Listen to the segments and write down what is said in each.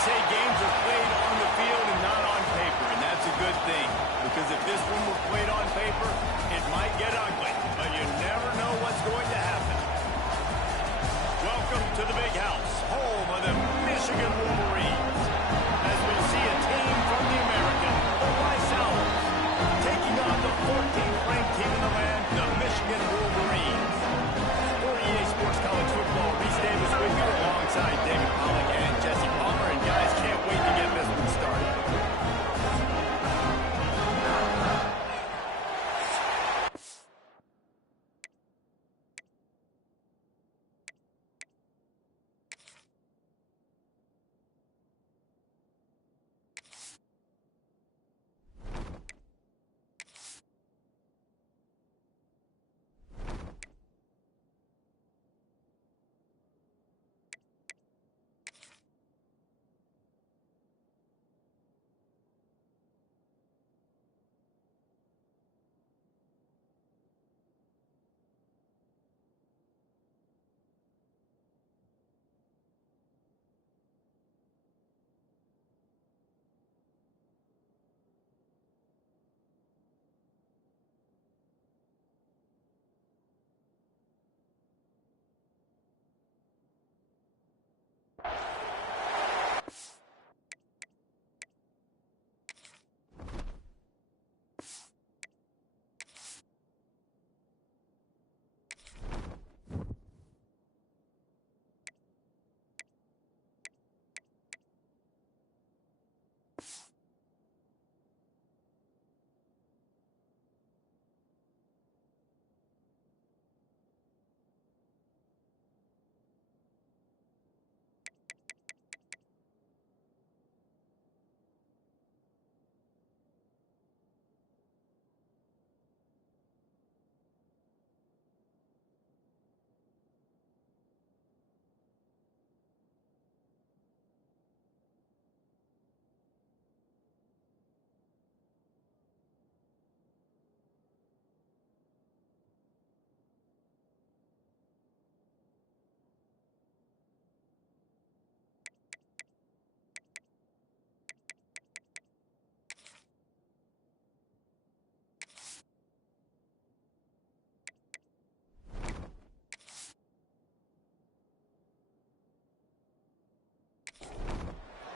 say games are played on the field and not on paper, and that's a good thing. Because if this one were played on paper, it might get ugly, but you never know what's going to happen. Welcome to the Big House, home of the Michigan Wolverines. As we'll see a team from the American, the Rice Owls, taking on the 14th ranked team in the land, the Michigan Wolverines. For EA Sports College Football, Reese Davis with you alongside David Pollack and Jesse Palmer. And guys, can't wait to get this one started.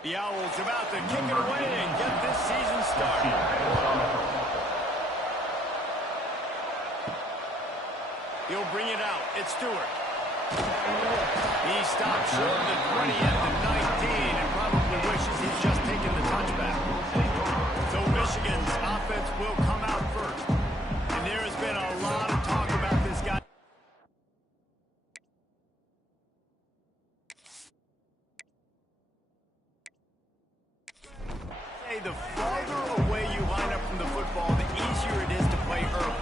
The Owls about to kick it away and get this season started. He'll bring it out. It's Stewart. He stopped short of the 20 at the 19 and probably wishes he's just taken the touchback. So Michigan's offense will come out first. And there has been a lot of talk about this guy. The farther away you line up from the football, the easier it is to play early.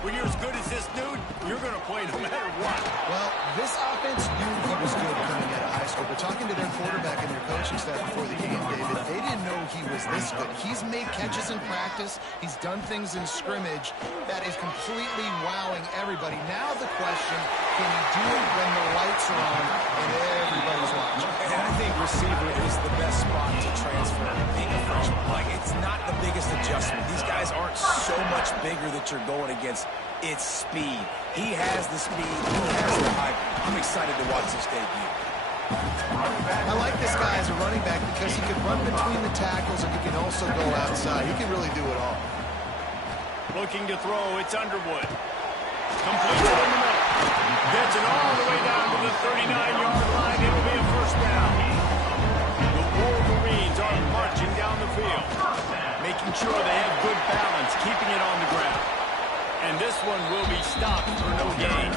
When you're as good as this dude, you're going to play no matter what. Well, this offense knew he was good coming out of high school. But talking to their quarterback and their coaching staff before the game, David, they didn't know he was this good. He's made catches in practice. He's done things in scrimmage that is completely wowing everybody. Now the question, can he do it when the lights are on and everybody's watching? And I think receiver is the best spot to transfer being a freshman. Like, it's not the biggest adjustment. These guys aren't so much bigger that you're going against. It's speed. He has the speed. He has the height. I'm excited to watch this debut. I like this guy as a running back because he can run between the tackles and he can also go outside. He can really do it all. Looking to throw, it's Underwood. Complete it in the middle. Gets it all the way down to the 39-yard line. It'll be a first down. The Wolverines are marching down the field, making sure they have good balance, keeping it on the ground. And this one will be stopped for no gain.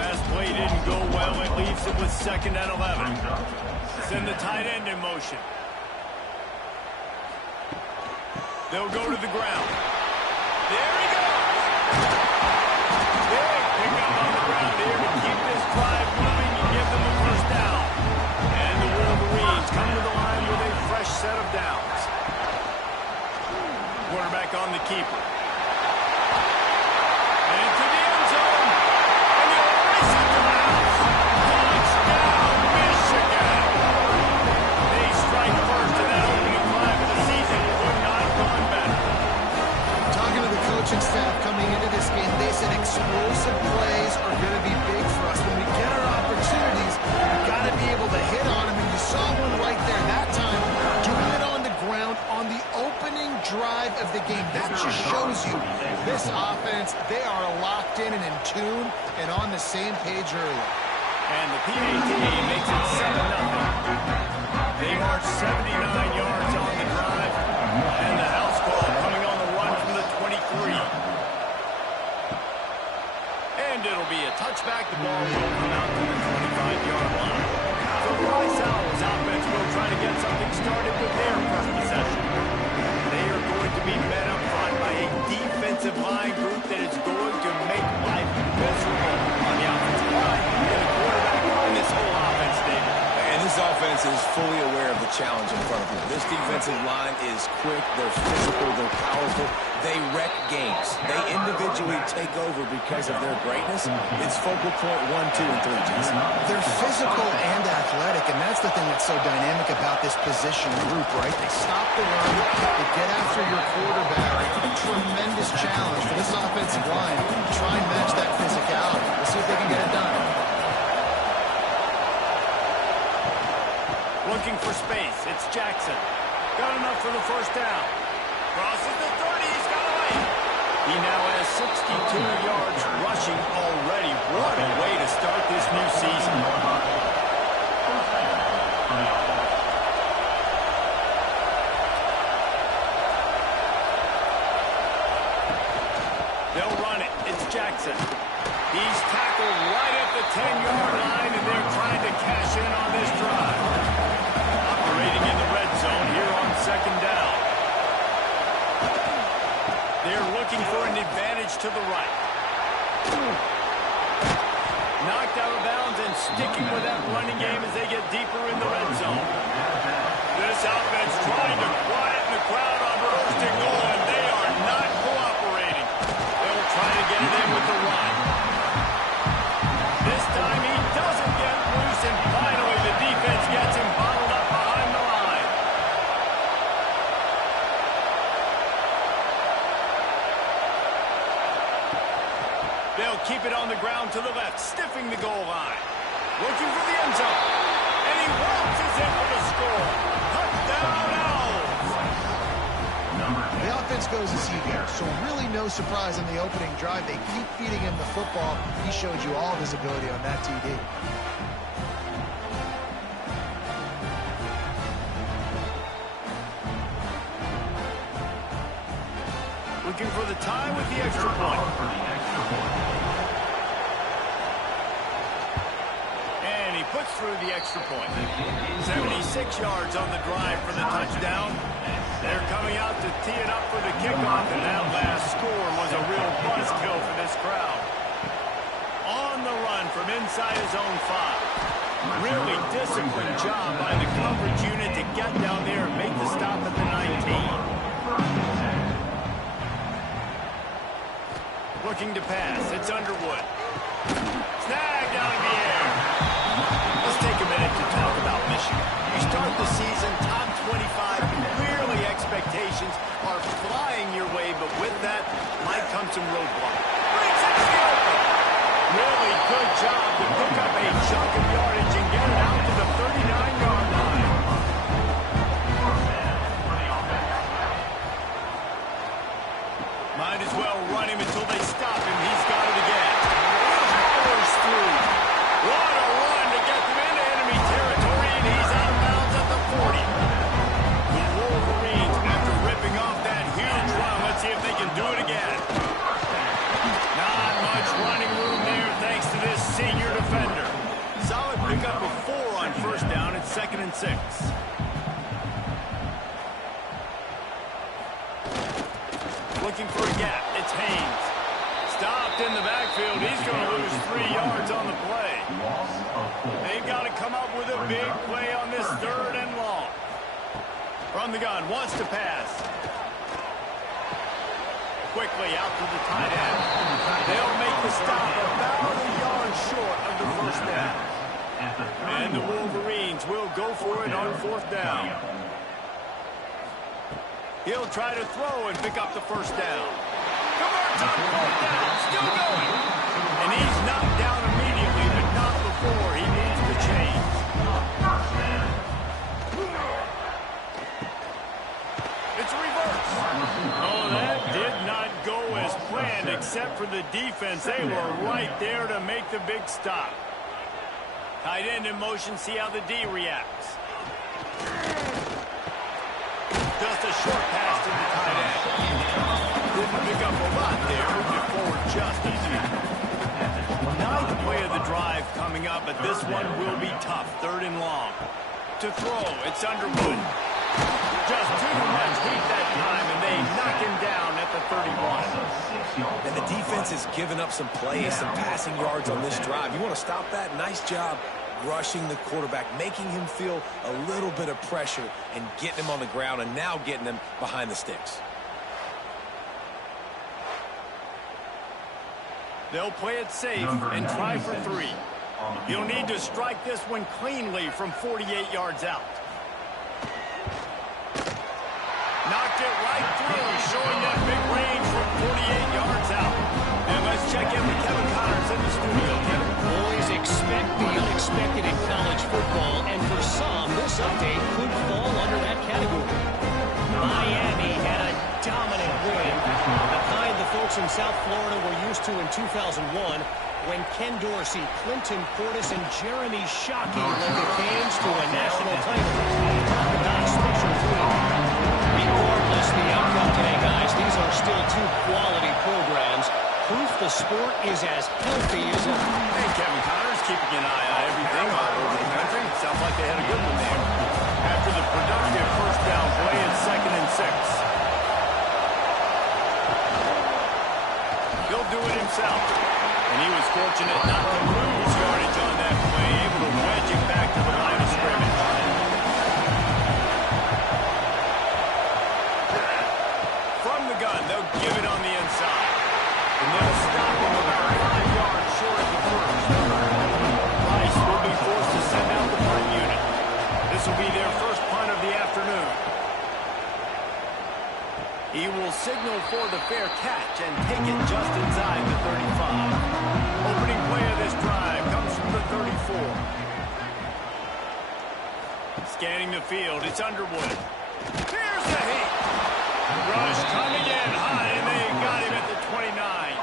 Last play didn't go well. It leaves it with 2nd and 11. Send the tight end in motion. They'll go to the ground. There he goes. Big pickup on the ground here to keep this drive moving and give them a first down. And the Wolverines come to the line with a fresh set of downs. Quarterback on the keeper. And into the end zone. And the erase it to the house. Touchdown, Michigan. They the game. That just shows you this offense, they are locked in and in tune and on the same page early. And the PAT makes it 7-0. They march 79 yards on the drive, and the house call coming on the run from the 23. And it'll be a touchback. The ball will come out to the 25-yard line. So Rice Owls offense will try to get something started with their first possession. They are going to be met up front by a defensive line group that is going to make life miserable on the offensive line and the quarterback in this whole offense, David. And this offense is fully aware of the challenge in front of them. This defensive line is quick, they're physical, they're powerful. They wreck games. They individually take over because of their greatness. It's focal point 1, 2, and 3, Jason. They're physical and athletic, and that's the thing that's so dynamic about this position group, right? They stop the run, they get after your quarterback. A tremendous challenge for this offensive line to try and match that physicality. We'll see if they can get it done. Looking for space. It's Jackson. Got enough for the first down. Crosses the 30. He's got away. He now has 62 yards rushing already. What a way to start this new season. They'll run it. It's Jackson. He's tackled right at the 10-yard line, and they're trying to cash in on this drive. Operating in the red zone here on second down. They're looking for an advantage to the right. Knocked out of bounds and sticking with that running game as they get deeper in the red zone. This offense trying to quieten the crowd on first and goal, and they are not cooperating. They'll try to get it in with the run. This time he doesn't get loose, and finally the defense gets him bottled up behind the line. They'll keep it on the ground to the left, stiffing the goal line. Looking for the end zone. And he waltzes in for the score. Touchdown, Owls! The offense goes as he goes, so really no surprise in the opening drive. They keep feeding him the football. He showed you all of his ability on that TD. Looking for the tie with the extra point. And he puts through the extra point. 76 yards on the drive for the touchdown. They're coming out to tee it up for the kickoff, and that last score was a real buzzkill for this crowd. On the run from inside his own 5. Really disciplined job by the coverage unit to get down there and make the stop at the 19. Looking to pass. It's Underwood. Snagged out of the air. Let's take a minute to talk about Michigan. You start the season top 25. Clearly expectations are flying your way, but with that might come some roadblocks. Brings it to the open. Really good job to pick up a chunk of yardage and get it out to the 39-yard line. Might as well run him until they stop him. He's got it again. Powers through. What a run to get them into enemy territory, and he's out of bounds at the 40. The Wolverines, after ripping off that huge run, let's see if they can do it again. Not much running room there thanks to this senior defender. Solid pickup of 4 on first down. It's 2nd and 6. Looking for a gap. It's Haynes. Stopped in the backfield. He's going to lose 3 yards on the play. They've got to come up with a big play on this 3rd and long. From the gun, wants to pass. Quickly out to the tight end. They'll make the stop about a yard short of the first down. And the Wolverines will go for it on 4th down. He'll try to throw and pick up the first down. Converts on 4th down, still going. And he's knocked down immediately, but not before he needs the change. It's a reverse. Oh, except for the defense. They were right there to make the big stop. Tight end in motion, see how the D reacts. Just a short pass to the tight end. Didn't pick up a lot there, moved it forward just a few. Ninth play of the drive coming up, but this one will be tough. 3rd and long. To throw, it's Underwood. Just too much heat that time, and they knock him down at the 31. And the defense has given up some plays, some passing yards on this drive. You want to stop that? Nice job rushing the quarterback, making him feel a little bit of pressure and getting him on the ground and now getting him behind the sticks. They'll play it safe and try for 3. He'll need to strike this one cleanly from 48 yards out. Knocked it right through, showing that big range from 48 yards out. And let's check in with Kevin Connors in the studio. Kevin. Boys, expect the unexpected in college football, and for some, this update could fall under that category. Miami had a dominant win, the kind the folks in South Florida were used to in 2001, when Ken Dorsey, Clinton Portis, and Jeremy Shockey led the Canes to a national title. Talk about a special team. Regardless the outcome today, guys, these are still 2 quality programs. Proof the sport is as healthy as ever. Hey, Kevin Connors keeping an eye on everything all over the country. Sounds like they had a good one there. After the productive first down play, it's 2nd and 6. He'll do it himself. And he was fortunate not to lose yardage on that play, able to wedge it back to the line of scrimmage. From the gun, they'll give it on the inside. And they'll stop him about 5 yards short of the first. Rice will be forced to send out the punt unit. This will be their first punt of the afternoon. He will signal for the fair catch and take it just inside the 35. Opening play of this drive comes from the 34. Scanning the field, it's Underwood. Here's the heat. Rush coming in high, and they got him at the 29.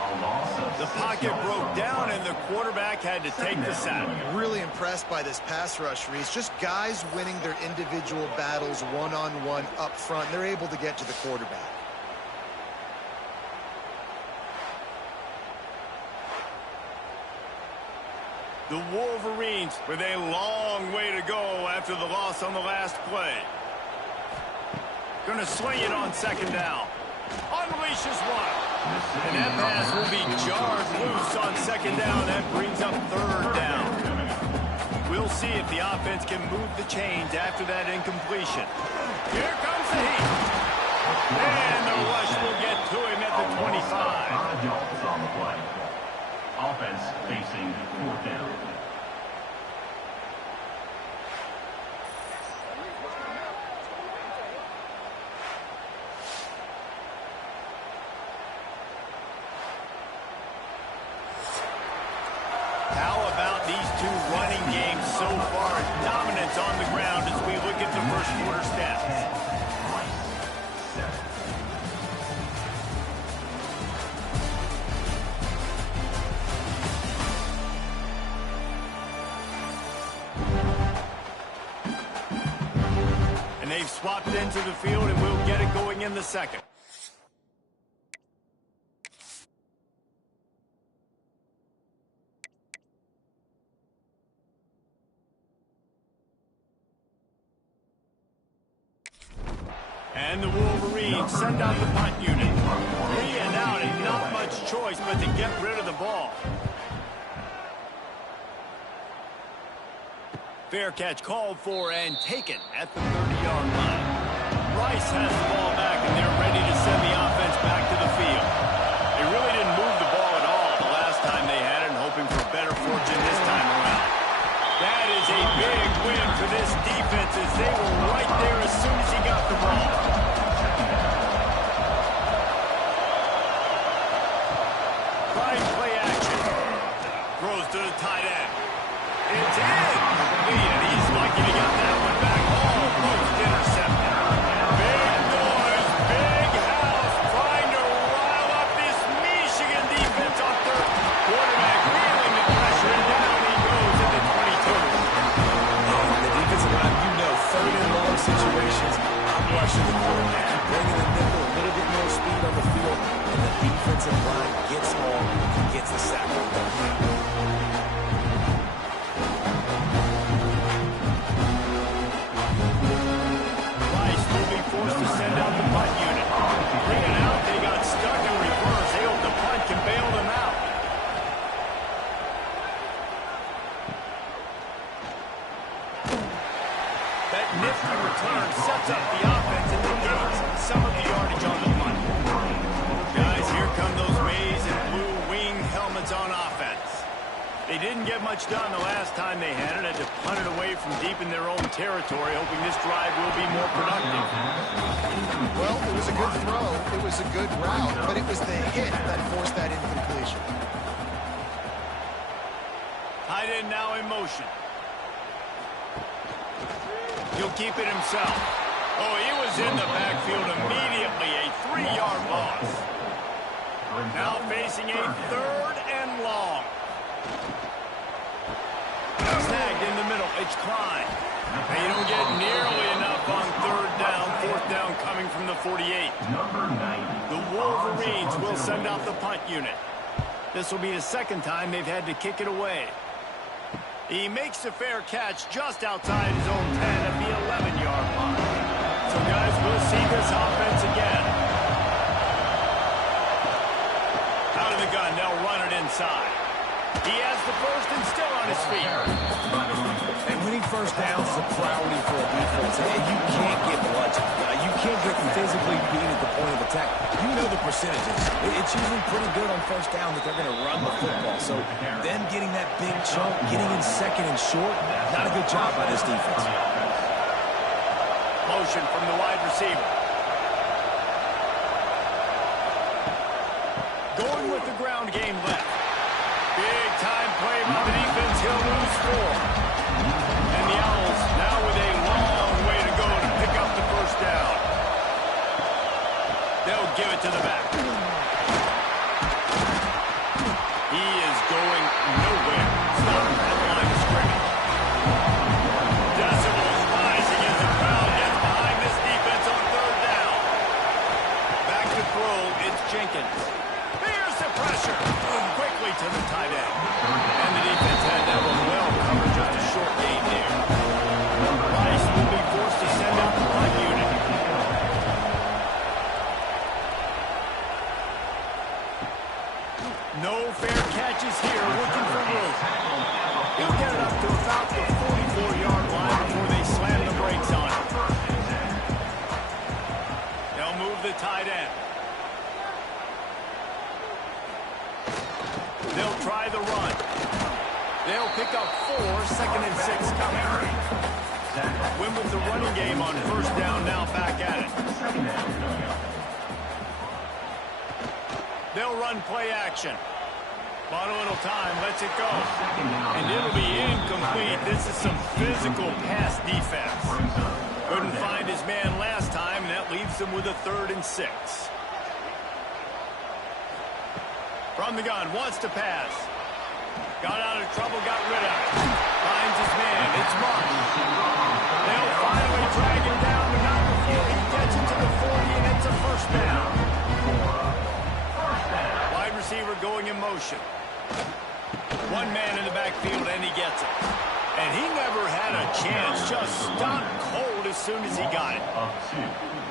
The pocket broke down, and the quarterback had to take the sack. Really impressed by this pass rush, Reese. Just guys winning their individual battles one-on-one up front. They're able to get to the quarterback. The Wolverines with a long way to go after the loss on the last play. Going to sling it on 2nd down. Unleashes one. And that pass will be jarred loose on 2nd down. That brings up 3rd down. We'll see if the offense can move the chains after that incompletion. Here comes the heat. And the rush will get to him at the 25. On the play. Offense facing 4th down. How about these 2 running games so far? Dominance on the ground as we look at the first quarter stats. And they've swapped into the field, and we'll get it going in the 2nd. And the Wolverines send out the punt unit. 3 and out, and not much choice but to get rid of the ball. Fair catch called for and taken at the 30-yard line. Rice has the ball back, and they're ready to send the offense back to the field. They really didn't move the ball at all the last time they had it, and hoping for better fortune this time around. That is a big win for this defense as they were right there as soon as he got the ball. Trying play action. Throws to the tight end. It's in. And he's lucky to get that one back. Almost intercepted. Big noise, big house, trying to rile up this Michigan offensive line gets home and gets the sack. Rice will be forced to send out the punt unit. Bring it out. They got stuck in reverse. They hope the punt can bail them out. That nifty return sets up the offense and negates some of the yardage on the punt. Guys, here come those maize and blue wing helmets on offense. They didn't get much done the last time they had it. Had to punt it away from deep in their own territory, hoping this drive will be more productive. Well, it was a good throw. It was a good route, but it was the hit that forced that incompletion. Tight end now in motion. He'll keep it himself. Oh, he was in the backfield immediately. A 3-yard loss. Now facing a 3rd and long. Snagged in the middle. It's Klein. And you don't get nearly enough on 3rd down. 4th down coming from the 48. The Wolverines will send out the punt unit. This will be the 2nd time they've had to kick it away. He makes a fair catch just outside his own 10 at the 11-yard line. So, guys, we'll see this offense again. Out of the gun, they'll run it inside. He has the first and still on his feet. And winning first downs is a priority for a defense, and you can't get bludgeoned. You can't get physically beat at the point of attack. You know the percentages. It's usually pretty good on first down that they're going to run the football. So them getting that big chunk, getting in 2nd and short, not a good job by this defense. Motion from the wide receiver. Going with the ground game left. Big time play by the defense. He'll lose 4. And the Owls now with a long way to go to pick up the first down. They'll give it to the back. He is going nowhere. Stop at the line of scrimmage. Decibels rising as the crowd gets behind this defense on 3rd down. Back to throw, it's Jenkins. Here's the pressure. Quickly to the tight end. And the defense had that one well covered, just a short gain there. Rice will be forced to send out the punt unit. No fair catches here, looking for room. He'll get it up to about the 44-yard line before they slam the brakes on it. They'll move the tight end. They'll try the run. They'll pick up 4, 2nd and 6 coming. Win with the running game on first down, now back at it. They'll run play action. Bought a little time, lets it go. And it'll be incomplete. This is some physical pass defense. Couldn't find his man last time, and that leaves him with a 3rd and 6. From the gun, wants to pass. Got out of trouble, got rid of it. Finds his man, it's Martin. They'll finally drag him down, but not before he gets it to the 40, and it's a first down. Wide receiver going in motion. One man in the backfield, and he gets it. And he never had a chance, just stopped cold as soon as he got it.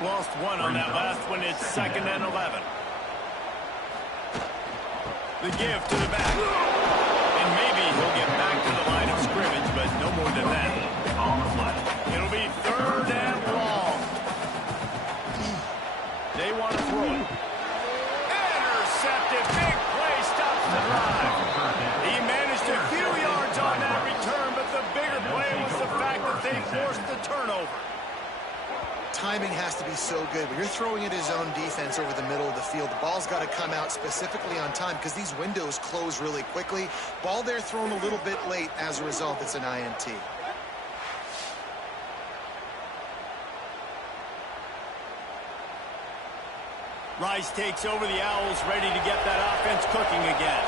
Lost 1 on that last one, it's 2nd and 11. The give to the back. And maybe he'll get back to the line of scrimmage, but no more than that. It'll be 3rd and long. They want to throw it. Intercepted. Big play stops the drive. He managed a few yards on that return, but the bigger play was the fact that they forced the turnover. Timing has to be so good. When you're throwing at his own defense over the middle of the field, the ball's got to come out specifically on time because these windows close really quickly. Ball there thrown a little bit late. As a result, it's an INT. Rice takes over the Owls, ready to get that offense cooking again.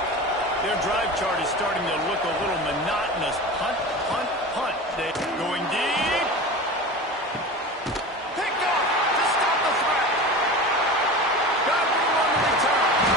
Their drive chart is starting to look a little monotonous. Punt, punt, punt. They're going deep. Picked off to stop the threat. Got room on the return.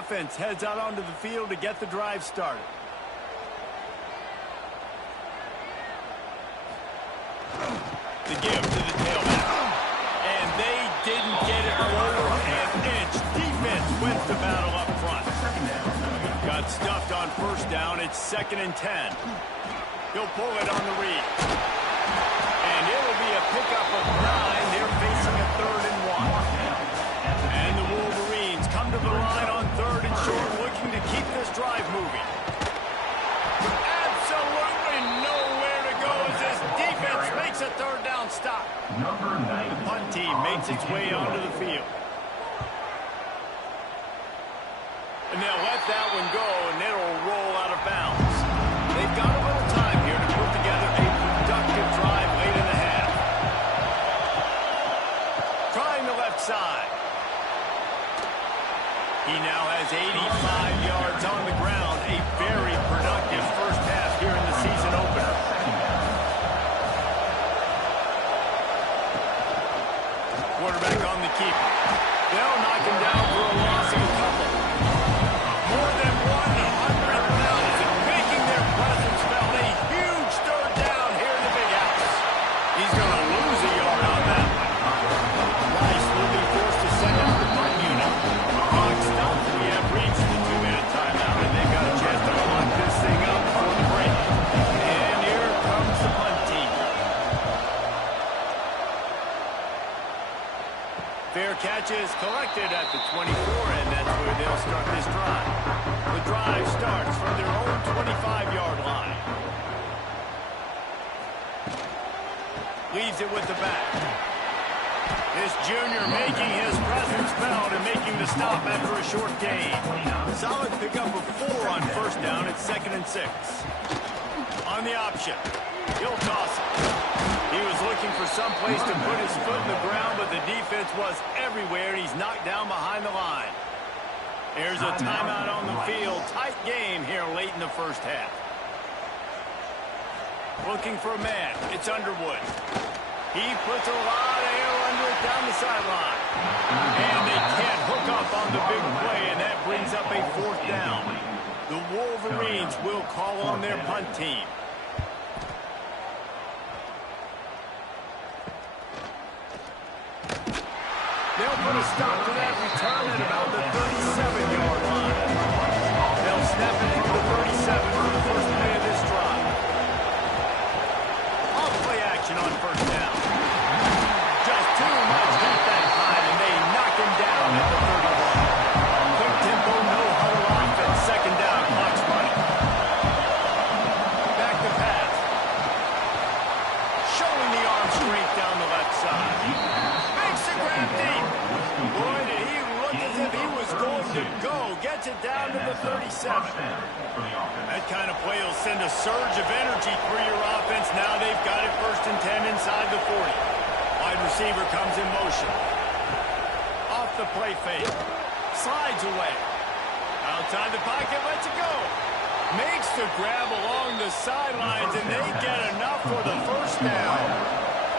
offense heads out onto the field to get the drive started. The give to the tailback. And they didn't get it over an inch. Defense wins the battle up front. Got stuffed on first down. It's 2nd and 10. He'll pull it on the read. And it'll be a pickup of 9. They're facing a 3rd and 1. And the Wolverines come to the line on 3rd and short, looking to keep this drive moving. Absolutely nowhere to go as this defense makes a 3rd down stop. The punt team makes its way onto the field. And they'll let that one go, and it'll roll out of bounds. They've got a little time here to put together a productive drive late in the half. Trying the left side. He now has 85 yards on the ground. A very productive first half here in the season opener. Quarterback on the keeper. They'll knock him down for a loss of a couple. More than 100,000 making their presence felt. A huge 3rd down here in the big house. He's going to lose a yard on that one. Rice will be forced to send out the punt unit. Clock stopped. We have reached the 2-minute timeout, and they've got a chance to lock this thing up before the break. And here comes the punt team. Fair catch is collected at the 24, and that's where they'll start this drive. The drive starts from their own 25-yard line. Leaves it with the back. This junior making his presence felt and making the stop after a short gain. Solid pickup of 4 on first down at 2nd and 6. On the option, he'll toss it. He was looking for some place to put his foot in the ground, but the defense was everywhere, and he's knocked down behind the line. There's a timeout on the field. Tight game here late in the first half. Looking for a man. It's Underwood. He puts a lot of air under it down the sideline. And they can't hook up on the big play, and that brings up a 4th down. The Wolverines will call on their punt team. They'll put a stop to that return at about the 37-yard line. They'll snap it from the 37 for the first play of this drive. Off play action on first down. Just too much heat that time, and they knock him down at the 31. Quick tempo, no huddle offense. 2nd down, clock's running. Back to pass. Showing the arm strength down the left side. Makes the grab deep. Boy, did he look as if he was going to go. Gets it down to the 37. That kind of play will send a surge of energy through your offense. Now they've got it 1st and 10 inside the 40. Wide receiver comes in motion. Off the play fake. Slides away. Outside the pocket, lets it go. Makes the grab along the sidelines, and they get enough for the 1st down.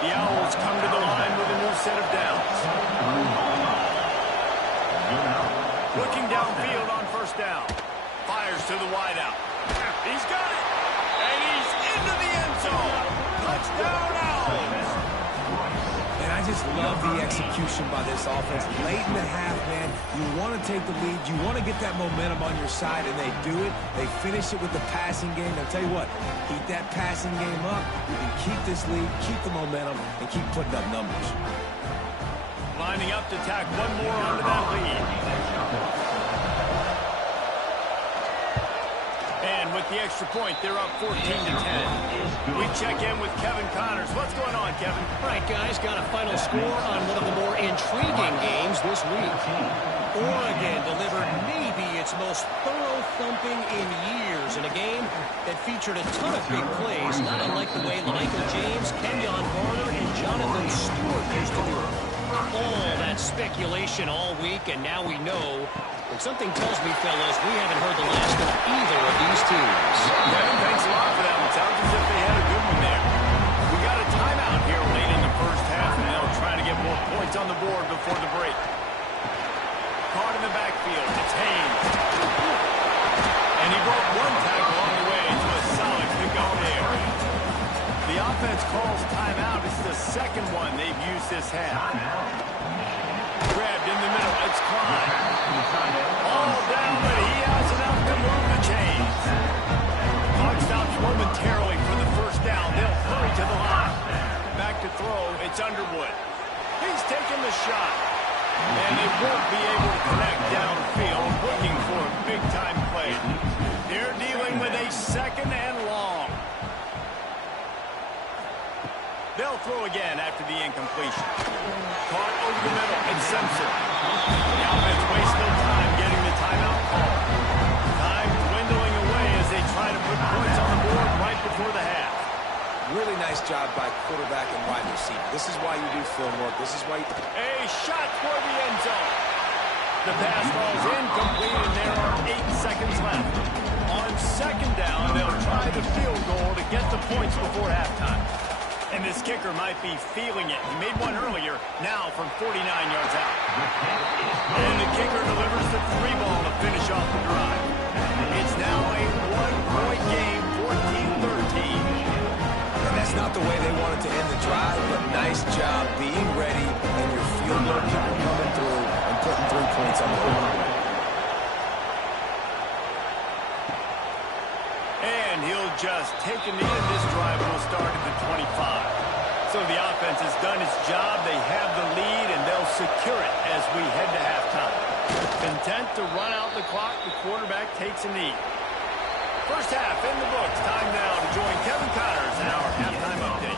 The Owls come to the line with a new set of downs. Looking downfield on 1st down. Fires to the wideout. He's got it. And he's into the end zone. Touchdown, Owls. And I just love the execution by this offense. Late in the half, man, you want to take the lead. You want to get that momentum on your side, and they do it. They finish it with the passing game. I'll tell you what, keep that passing game up. You can keep this lead, keep the momentum, and keep putting up numbers. Lining up to tack one more onto that lead. And with the extra point, they're up 14-10. We check in with Kevin Connors. What's going on, Kevin? All right, guys, got a final score on one of the more intriguing games this week. Oregon delivered maybe its most thorough thumping in years in a game that featured a ton of big plays, not unlike the way Michael James, Kenyon Garner, and Jonathan Stewart used to do it. All that speculation all week, and now we know. And something tells me, fellas, we haven't heard the last of either of these teams. Kevin, thanks a lot for that. It sounds as if they had a good one there. We got a timeout here late in the first half, and they'll try to get more points on the board before the break. Caught in the backfield. It's Haynes. defense calls timeout. It's the second one they've used this half. Grabbed in the middle. It's Klein. All down, but he has enough to move the chains. Clock stops momentarily for the first down. They'll hurry to the line. Back to throw. It's Underwood. He's taking the shot. And they won't be able to connect downfield, looking for a big-time play. They're dealing with a second and long. They'll throw again after the incompletion. Caught over the middle. It's Simpson. The offense wastes no time getting the timeout call. Time dwindling away as they try to put points on the board right before the half. Really nice job by quarterback and wide receiver. This is why you do film work. This is why you... A shot for the end zone. The pass falls incomplete, and there are 8 seconds left. On second down, they'll try the field goal to get the points before halftime. And this kicker might be feeling it. He made one earlier, now from 49 yards out. And the kicker delivers the 3 ball to finish off the drive. It's now a 1-point game, 14-13. And that's not the way they wanted to end the drive, but nice job being ready and your field goal kicker coming through and putting 3 points on the board. And he'll just take a knee, and this drive will start at the 25. So the offense has done its job. They have the lead, and they'll secure it as we head to halftime. Content to run out the clock, the quarterback takes a knee. First half in the books. Time now to join Kevin Connors in our halftime update.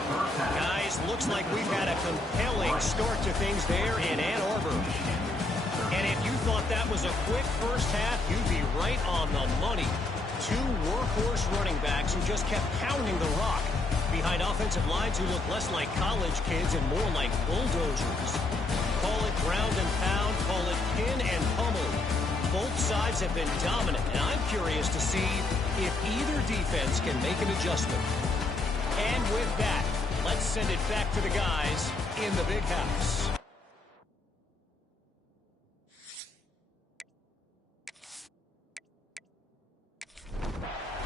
Guys, looks like we've had a compelling start to things there in Ann Arbor. And if you thought that was a quick first half, you'd be right on the money. 2 workhorse running backs who just kept pounding the rock behind offensive lines who look less like college kids and more like bulldozers. Call it ground and pound, call it pin and pummel. Both sides have been dominant, and I'm curious to see if either defense can make an adjustment. And with that, let's send it back to the guys in the big house.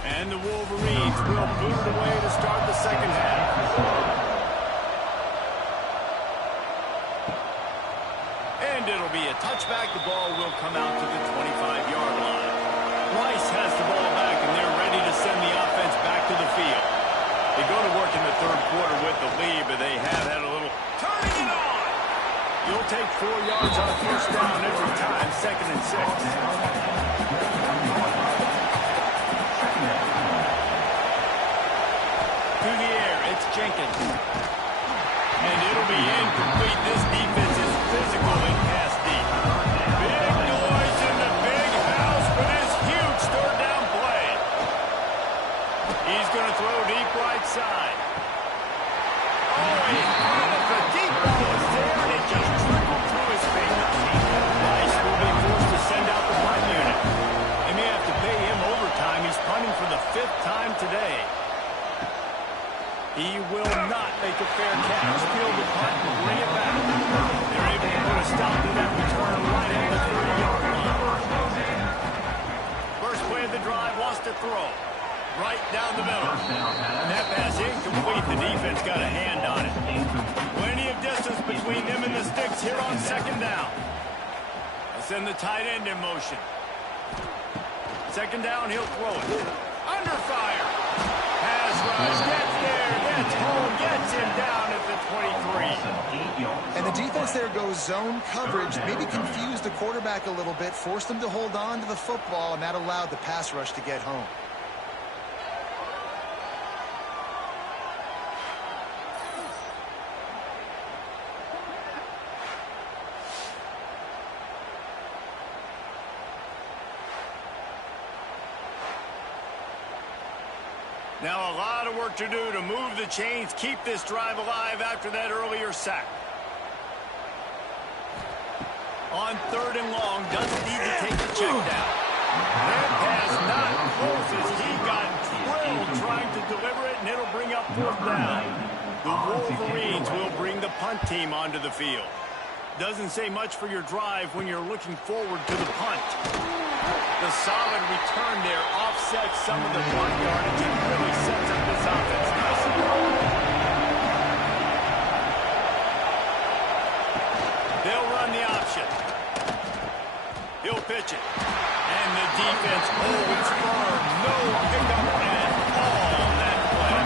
And the Wolverines will boot it away to start the second half. And it'll be a touchback. The ball will come out to the 25-yard line. Rice has the ball back, and they're ready to send the offense back to the field. They go to work in the third quarter with the lead, but they have had a little turning it on. You'll take 4 yards on a first down every time, 2nd and 6. To the air, it's Jenkins. And it'll be incomplete. This defense is physical and pass deep. Big noise in the big house for this huge third down play. He's going to throw deep right side. Oh, he caught it. The deep ball is there, and it just trickled through his fingers. Rice will be forced to send out the punt unit. They may have to pay him overtime. He's punting for the 5th time today. He will not make a fair catch. Field the punt and bring it back. They're able to put a stop to that return right at the 30-yard line. First play of the drive, wants to throw. Right down the middle. And that pass incomplete. The defense got a hand on it. Plenty of distance between them and the sticks here on second down. They send the tight end in motion. Second down, he'll throw it. Under fire. Pass rush, gets there, gets home, gets him down at the 23. And the defense there goes zone coverage, maybe confused the quarterback a little bit, forced him to hold on to the football, and that allowed the pass rush to get home. Now a lot of work to do to move the chains, keep this drive alive after that earlier sack. On 3rd and long, doesn't need to take the check down. That pass not close as he got drilled trying to deliver it, and it'll bring up 4th down. The Wolverines will bring the punt team onto the field. Doesn't say much for your drive when you're looking forward to the punt. The solid return there offsets some of the punt yardage and really sets up this offense nicely. possession. He'll pitch it. And the defense holds firm. No pickup at all on that play.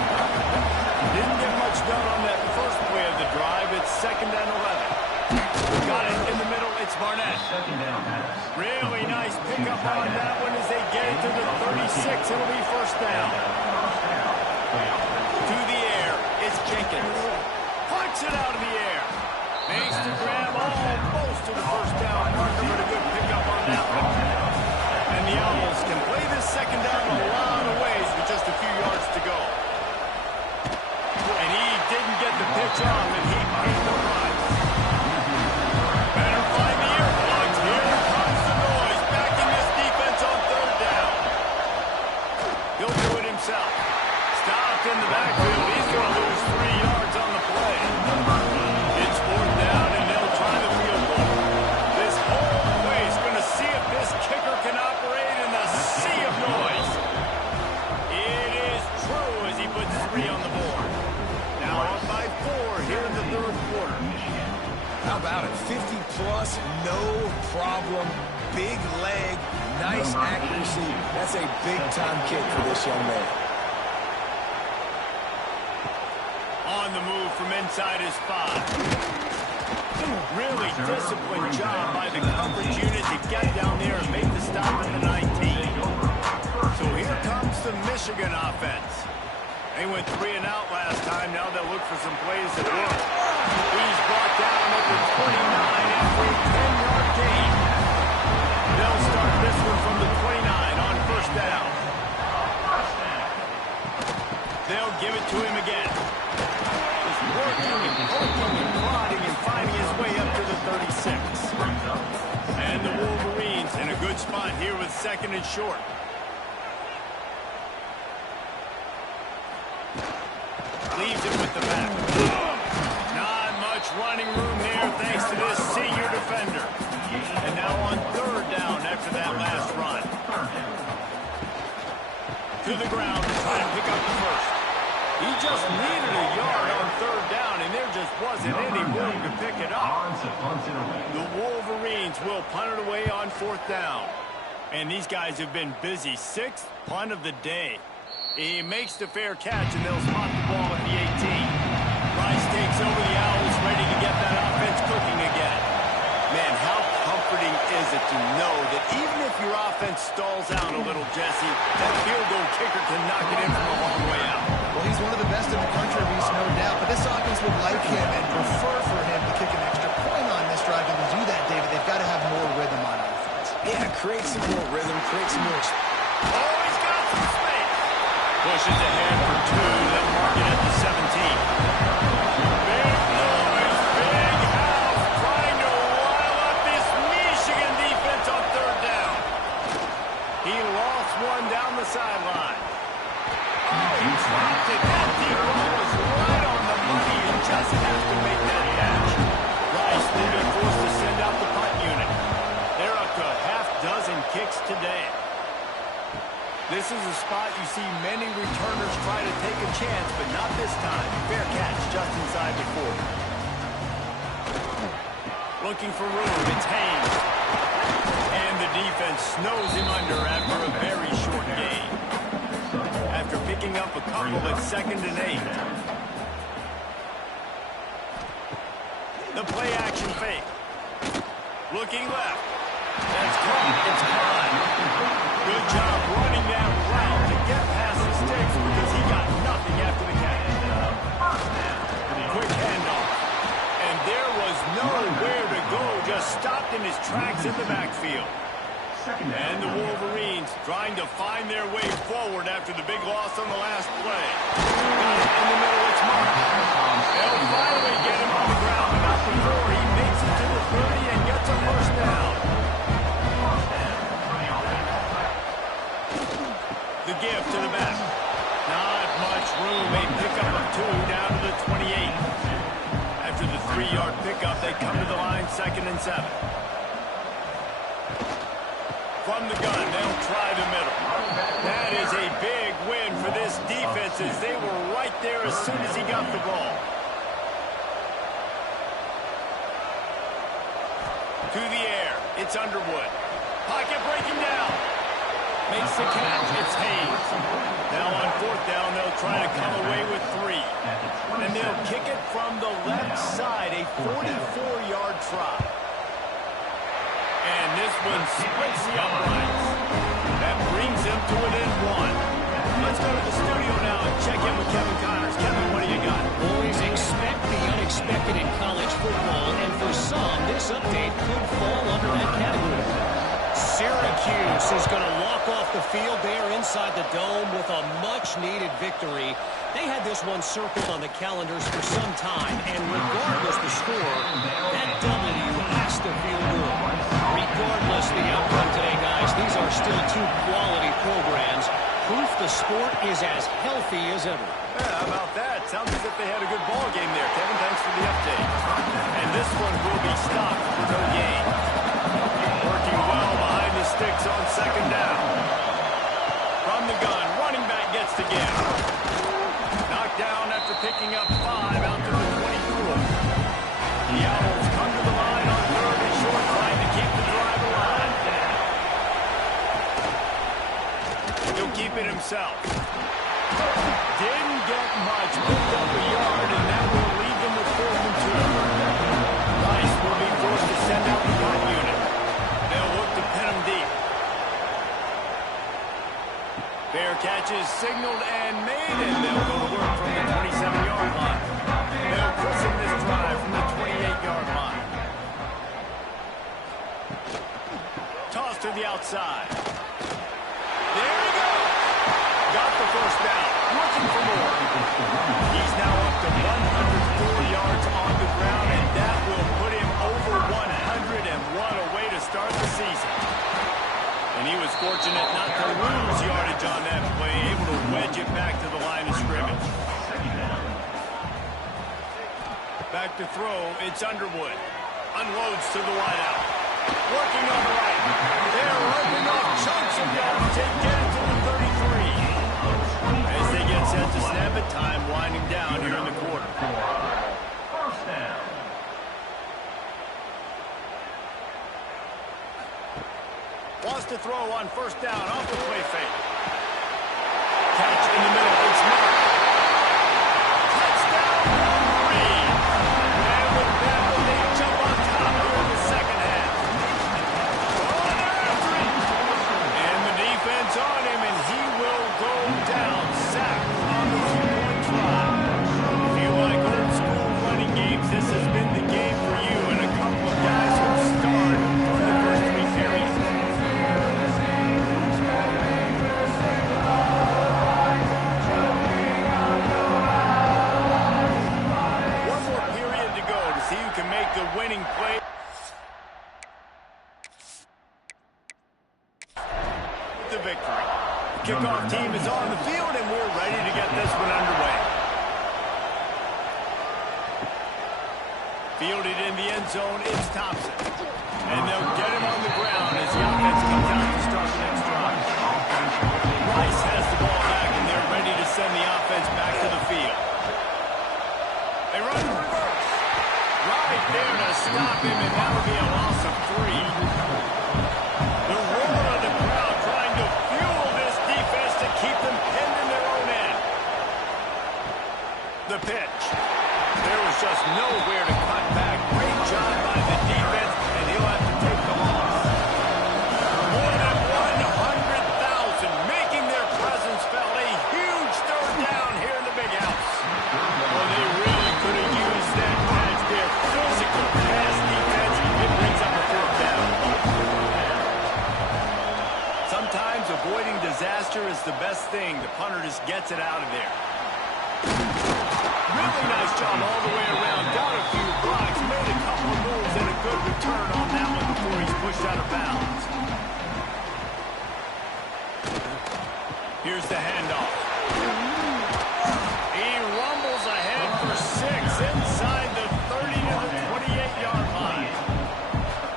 Didn't get much done on that first play of the drive. It's 2nd and 11. Got it in the middle. It's Barnett. Second down pass. Really nice pickup on that one as they get it to the 36. It'll be 1st down. To the air. It's Jenkins. Punch it out of the air. Makes the grab almost to the 1st down marker, but a good pickup on that one. And the Owls can play this 2nd down a lot of ways with just a few yards to go. And he didn't get the pitch off, and he paid the price. Better find the earplugs. Here comes the noise. Backing this defense on 3rd down. He'll do it himself. Stopped in the backfield. He's going to lose 3 yards on the play. It's 4th down, and they'll try the field goal. This whole play is going to see if this kicker can operate in the sea of noise. It is true as he puts 3 on the board. Now on by 4 here in the 3rd quarter. How about it? 50-plus, no problem. Big leg, nice accuracy. That's a big-time kick for this young man. On the move from inside his 5. Really disciplined job by the coverage unit to get down there and make the stop at the 19. So here comes the Michigan offense. They went 3 and out last time. Now they'll look for some plays that work. He's brought down over 29 after a 10-yard gain. They'll start this one from the 29 on 1st down. They'll give it to him again. He's working and poking and prodding and finding his way up to the 36. And the Wolverines in a good spot here with 2nd and short. Leaves it with the back. Not much running room there thanks to this senior defender. And now on 3rd down after that last run. To the ground to try to pick up the 1st. He just needed a yard on 3rd down, and there just wasn't any room to pick it up. The Wolverines will punt it away on 4th down. And these guys have been busy. 6th punt of the day. He makes the fair catch, and they'll spot the ball at the 18. Rice takes over the Owls, ready to get that offense cooking again. Man, how comforting is it to know that even if your offense stalls out a little, Jesse, that field goal kicker can knock it in from a long way out. Well, he's one of the best in the country, Reese, no doubt. But this offense would like him and prefer for him to kick an extra point on this drive. And to do that, David, they've got to have more rhythm on offense. Yeah, create some more rhythm, create some more... Oh, he's got some space. Pushes ahead for 2. They'll mark it at the 17. Big noise, big house, trying to rile up this Michigan defense on 3rd down. He lost one down the sideline. Oh, he dropped it. That deep ball was right on the money. You just have to make that catch. Rice will be forced to send out the punt unit. They're up to a half-dozen kicks today. This is a spot you see many returners try to take a chance, but not this time. Fair catch just inside the 40. Looking for room. It's Haynes. And the defense snows him under after a very short gain. After picking up a couple at 2nd and 8. The play action fake. Looking left. That's caught. It's caught. Good job running that route to get past the sticks because he got nothing after the catch. Quick handoff. And there was nowhere to go. Just stopped in his tracks in the backfield. And the Wolverines trying to find their way forward after the big loss on the last play. Got it in the middle. It's Mark. They'll finally get him on the ground, but not before he makes it to the 30 and gets a 1st down. The give to the back. Not much room. A pickup of 2 down to the 28. After the 3-yard pickup, they come to the line 2nd and 7. From the gun, they'll try the middle. That is a big win for this defense as they were right there as soon as he got the ball. To the air. It's Underwood. Pocket breaking down. Makes the catch. It's Hayes. Now on fourth down, they'll try to come away with 3. And they'll kick it from the left side. A 44-yard try. And this one splits the uprights. That brings them to an end 1. Let's go to the studio now and check in with Kevin Connors. Kevin, what do you got? Boys, expect the unexpected in college football, and for some, this update could fall under that category. Syracuse is going to walk off the field there inside the dome with a much-needed victory. They had this one circled on the calendars for some time, and regardless the score, that W has to feel good. Regardless the outcome today, guys, these are still 2 quality programs. Proof the sport is as healthy as ever. Yeah, how about that? Sounds as if they had a good ball game there, Kevin. Thanks for the update. And this one will be stopped for no gain. Working well behind the sticks on second down. From the gun, running back gets to give. Knocked down after picking up 5 out to the 24. The Owls come to the line on third and short, trying to keep the drive alive. He'll keep it himself. Didn't get much, picked up a yard, and that will leave them with 4th and 2. Rice will be forced to send out the punt unit. They'll look to pin him deep. Fair catches signaled and made, and they'll go to work from the 27-yard line. They'll christen this drive from the 28-yard line. Toss to the outside. There he goes. Got the first down. Looking for more. He's now up to 104 yards on the ground, and that will put him over 101 away to start the season. And he was fortunate not to lose yardage on that play, able to wedge it back to the line of scrimmage. Back to throw, it's Underwood. Unloads to the wideout. Working on the right. They're ripping off chunks of yardage and get it to the 33. As they get set to snap it, time winding down here in the quarter. First down. Wants to throw on first down off the play fake. Catch in the middle. It's marked. Touchdown, Wolverine. And with that, they jump on top here in the second half. Oh, they're after him. And the defense on him, and he will go down. Sacked on the 2-point try. If you like old school running games, this has been the game for you, and a couple of guys who starred during the first 3 periods. The winning play. The victory. Kickoff team is on the field, and we're ready to get this one underway. Fielded in the end zone, it's Thompson. And they'll get him on the ground as the offense comes out to start the next drive. Rice has the ball back, and they're ready to send the offense back to the field. They run the reverse. Right there to stop him, and that would be a loss of 3. The roar of the crowd trying to fuel this defense to keep them pinned in their own end. The pitch. There was just nowhere to cut back. Great job by the defense, and he'll have to take the loss. More than 100,000 making their presence felt. A huge third down here in the big house. Well, they really could have used that match there. Physical pass defense. It brings up a 4th down. Sometimes avoiding disaster is the best thing. The punter just gets it out of there. Really nice job all the way around. Got a few blocks, made a couple of moves, and a good return on that one before he's pushed out of bounds. Here's the handoff. He rumbles ahead for 6 inside the 30 to the 28-yard line.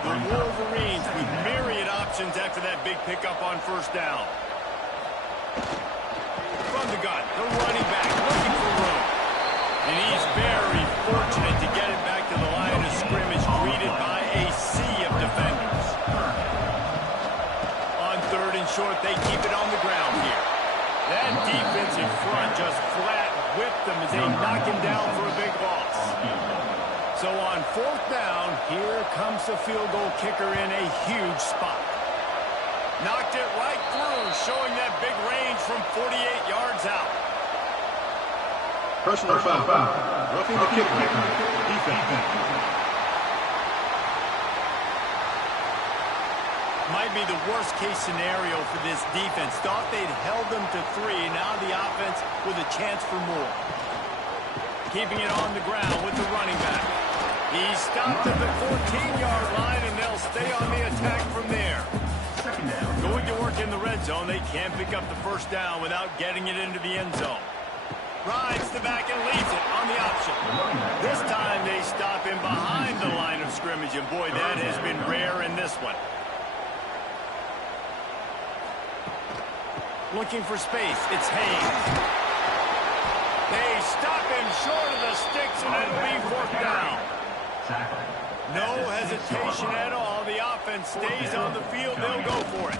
The Wolverines with myriad options after that big pickup on first down. From the gun, the running back looking for room. And he's very fortunate to get it back to the line of scrimmage, greeted by a sea of defenders. front just flat whipped them as they knock him down for a big loss. So on fourth down, here comes the field goal kicker in a huge spot. Knocked it right through, showing that big range from 48 yards out. Personal foul. Roughing the kicker. Defense. Might be the worst-case scenario for this defense. Thought they'd held them to 3. Now the offense with a chance for more. Keeping it on the ground with the running back. He's stopped at the 14-yard line, and they'll stay on the attack from there. Going to work in the red zone. They can't pick up the first down without getting it into the end zone. Rides the back and leaves it on the option. This time they stop him behind the line of scrimmage, and boy, that has been rare in this one. Looking for space. It's Hayes. They stop him short of the sticks, and it'll be fourth down. No hesitation at all. The offense stays on the field. They'll go for it.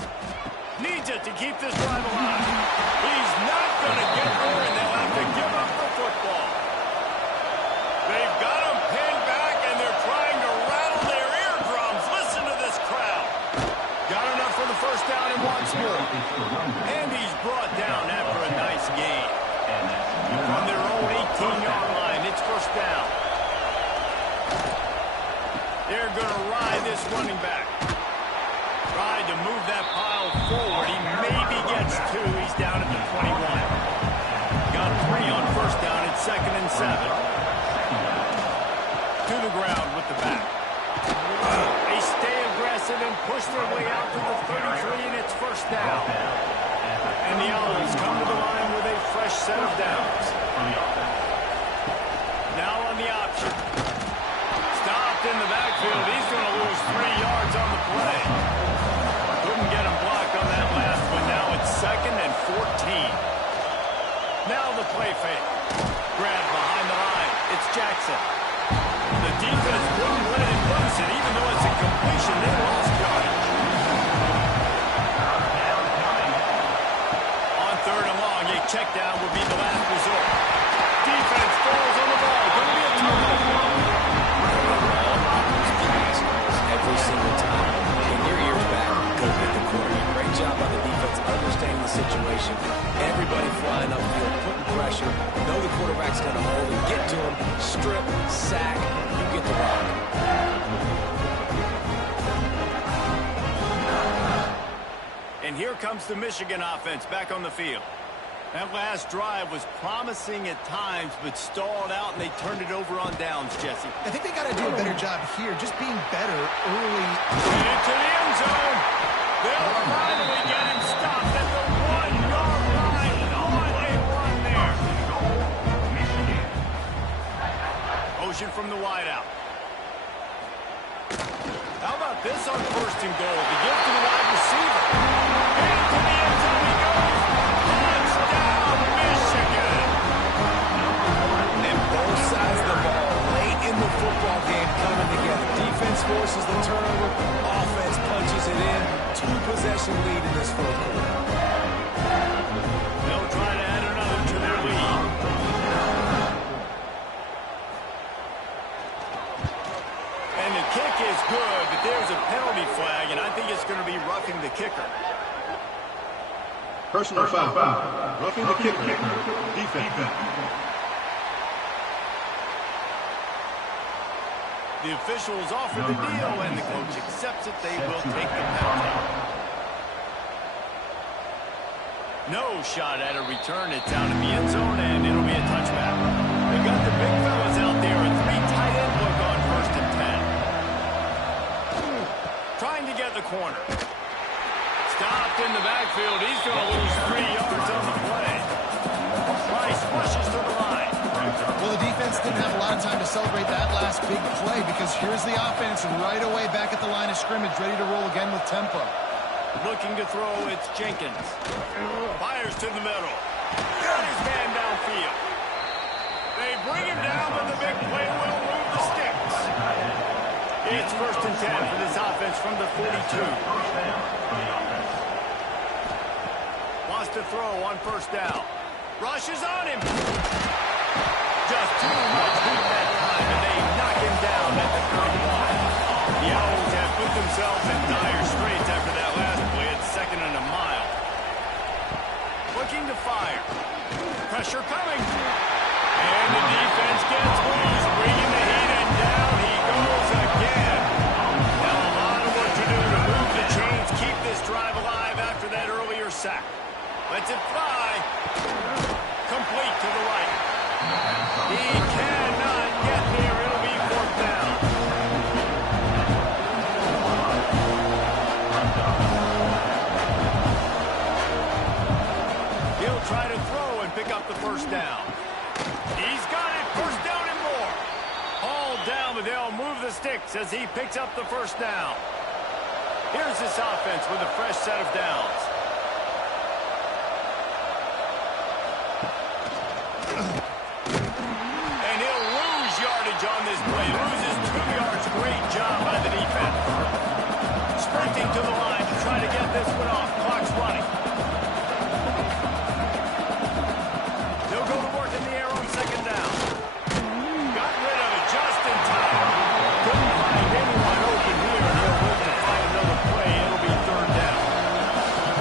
Needs it to keep this drive alive. He's not going to get there, and they'll have to give up the football. They've got him pinned back, and they're trying to rattle their eardrums. Listen to this crowd. Got enough for the first down and wants more. And he's brought down after a nice gain. From their own 18-yard line, it's first down. They're going to ride this running back. Tried to move that pile forward. He maybe gets 2. He's down at the 21. Got 3 on first down. It's 2nd and 7. To the ground with the back. They stay aggressive and push their way out to the 33, and it's first down. And the Owls come to the line with a fresh set of downs. Now on the option. Stopped in the backfield. He's going to lose 3 yards on the play. Couldn't get him blocked on that last one. Now it's 2nd and 14. Now the play fake. Grab behind the line. It's Jackson. The defense wouldn't let him loose it, even though it's a completion. They lost yardage. On 3rd and long, a check down would be the last resort. Defense falls on the ball. Going to be a turnover. Every single time. In your ears back, go get the quarterback. Great job by the defense understanding the situation. Everybody flying upfield, putting pressure. Know the quarterback's going to hold and get to him. Strip, sack, you get the rock. And here comes the Michigan offense back on the field. That last drive was promising at times, but stalled out, and they turned it over on downs, Jesse. I think they got to do a better job here, just being better early. Into the end zone. They'll finally get him stopped at the 1-yard line. On a run there. Motion from the wideout. How about this on 1st and goal? The gift to the wide receiver. Into the end zone he goes. Touchdown, Michigan. And both sides of the ball late in the football game coming together. Defense forces the turnover. Offense punches it in. 2-possession lead in this fourth quarter. They'll try to add another to their lead. And the kick is good, but there's a penalty flag, and I think it's going to be roughing the kicker. Personal foul. Roughing the kicker. Defense. The officials offer the deal, and the coach accepts it. They will take the penalty. No shot at a return. It's down in the end zone, and it'll be a touchback. They got the big fellas out there. A 3 tight end look on 1st and 10. Trying to get the corner. Stopped in the backfield. He's going to lose 3 yards on the play. Price rushes to the line. Well, the defense didn't have a lot of time to celebrate that last big play because here's the offense right away back at the line of scrimmage, ready to roll again with tempo. Looking to throw, it's Jenkins. Fires to the middle. Got his man downfield. They bring him down, but the big play will move the sticks. It's 1st and 10 for this offense from the 42. Wants to throw on 1st down. Rushes on him. Just too much heat that time, and they knock him down at the 31. The Owls have put themselves in dire straits after that last play at 2nd and a mile. Looking to fire. Pressure coming. And the defense gets loose, bringing the heat, and down he goes again. Now a lot of work to do to move the chains, keep this drive alive after that earlier sack. Lets it fly. Complete to the right. He cannot get there. It'll be 4th down. He'll try to throw and pick up the 1st down. He's got it. 1st down and more. Hauled down, but they'll move the sticks as he picks up the 1st down. Here's this offense with a fresh set of downs. And he'll lose yardage on this play. Loses 2 yards. Great job by the defense. Sprinting to the line to try to get this one off. Clock's running. They'll go to work in the air on 2nd down. Got rid of it just in time. Couldn't find anyone open here, and he'll look to find another play. It'll be 3rd down.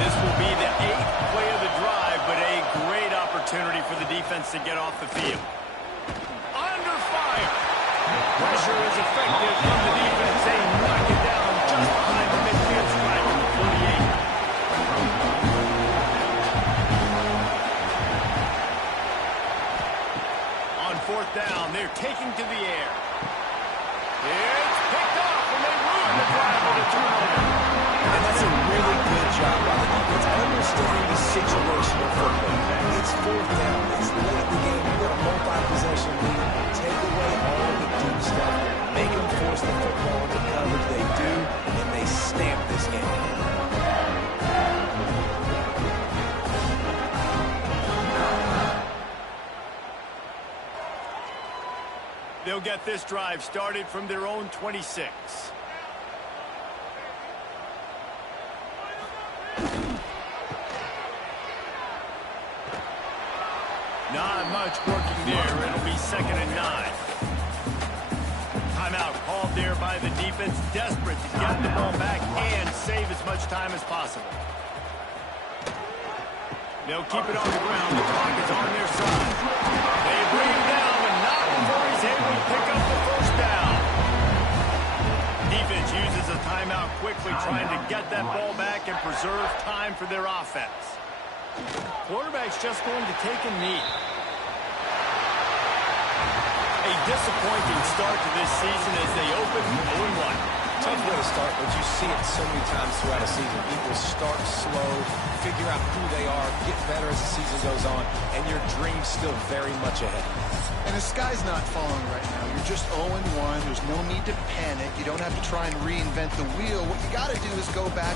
This will be the 8th play of the drive, but a great opportunity for the defense to get off the field. Under fire. Pressure is effective from the defense. They knock it down just behind the midfield stripe of the 48. On 4th down, they're taking to the air. It's picked off, and they ruin the drive with a turnover. And that's a really good job by the defense, understanding the situation of football. It's 4th down. It's late in the game. You've got a multi-possession lead. Take away all the deep stuff. Make them force the football into coverage. They do, and they stamp this game. They'll get this drive started from their own 26. Not much working there. It'll be 2nd and 9. Timeout called there by the defense. Desperate to get the ball back and save as much time as possible. They'll keep it on the ground. The clock is on their side. They bring him down, but not before he's able to pick up the 1st down. Defense uses a timeout quickly, trying to get that ball back and preserve time for their offense. Quarterback's just going to take a knee. A disappointing start to this season as they open 0-1. Tough way to start, but you see it so many times throughout a season. People start slow, figure out who they are, get better as the season goes on, and your dream's still very much ahead. And the sky's not falling right now. You're just 0-1. There's no need to panic. You don't have to try and reinvent the wheel. What you got to do is go back